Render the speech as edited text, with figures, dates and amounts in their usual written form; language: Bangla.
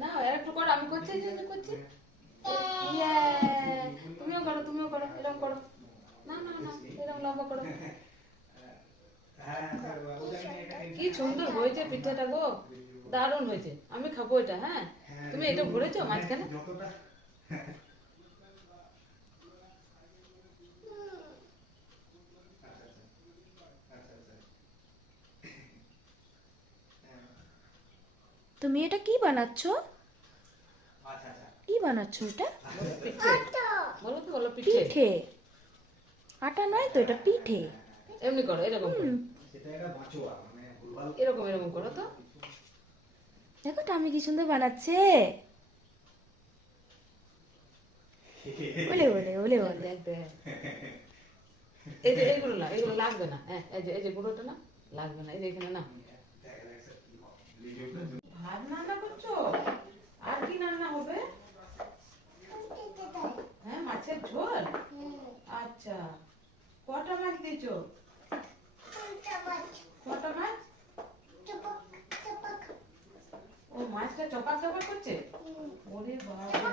না একটু করো, আমি করছি, করছি। তুমিও করো, তুমিও করো, এরকম করো। না না না, এরকম লম্বা করো। কি সুন্দর হয়েছে পিঠাটা গো, দারুণ হয়েছে। আমি খাবো এটা। হ্যাঁ, তুমি এটা ভরেছো মাঝখানে। তুমি এটা কি বানাচ্ছ? কি বানাচ্ছ এটা? পিঠে বলো তো, বলো পিঠে। পিঠে? আটা নয় তো, এটা পিঠে। এমনি করো, এরকম করো, এরকম এরকম করো তো। দেখো তো আমি কি সুন্দর বানাচ্ছে। বলে বলে বলে বলে। দেখ দেখ, এই যে এইগুলো না, এগুলো লাগবে না। হ্যাঁ, এই যে গুঁড়োটা না লাগবে না, এই যে এখানে না। ভাত রান্না করছো? আর কি রান্না হবে? হ্যাঁ, মাছের ঝোল। আচ্ছা, কটা মাছ দিয়েছো? কটা মাছ? ও মাছটা চপাক চপাক করছে। ওরে বাবা।